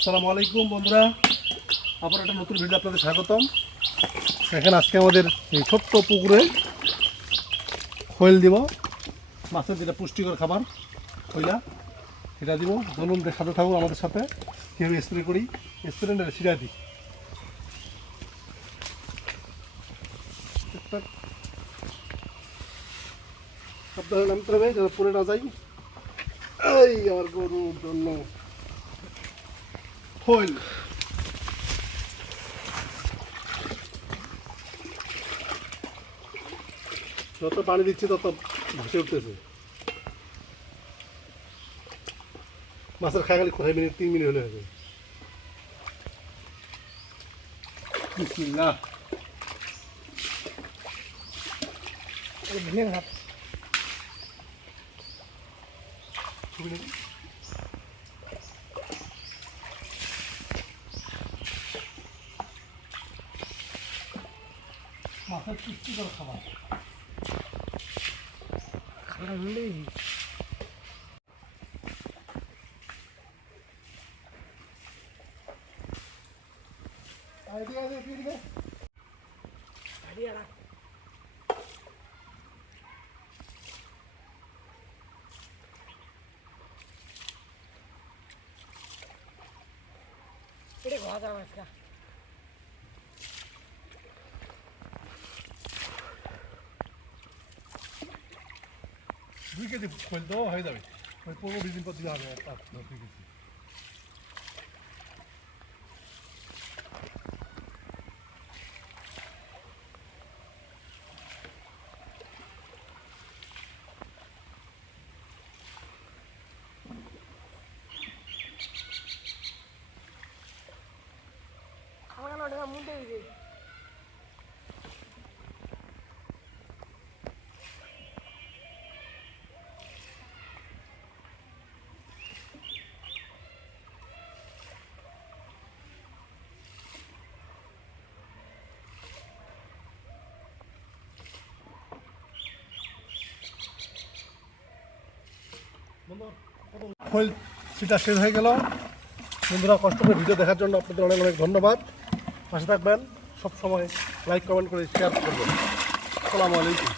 আসসালামু আলাইকুম বন্ধুরা, আবার একটা নতুন ভিডিও আপনাদের স্বাগতম। এখানে আজকে আমাদের এই ছোট্ট পুকুরে খৈল দিব, মাছের যেটা পুষ্টিকর খাবার খৈলা, সেটা দিব। ধরুন সাথে থাকুন আমাদের সাথে, কীভাবে স্প্রে করি, স্প্রে সিরা দিই। সাবধানে নামতে হবে যাতে পড়ে না যাই। এই আমার গরুর জন্য খৈল। যত পানি দিচ্ছি তত ভেসে উঠতেছে। মাছের খায় খালি কোথায় মিনিট 3 মিনিট হলে হবে। বিসমিল্লাহ। মাছের পুষ্টিকর খাবার খাবার হলেই আইডিয়া দিয়ে দিবে। আইডিয়া রাখ। এটা ঘোরা যাবে আজকে। 2 কেজি খৈল তো হয়ে যাবে, ওই 15-20 দিন পর দিলে হবে। 2 কেজি খৈল সেটা শেষ হয়ে গেল। বন্ধুরা, কষ্ট করে ভিডিও দেখার জন্য আপনাদের অনেক অনেক ধন্যবাদ। পাশে থাকবেন, সব সময় লাইক কমেন্ট করে শেয়ার করবেন। আসসালামু আলাইকুম।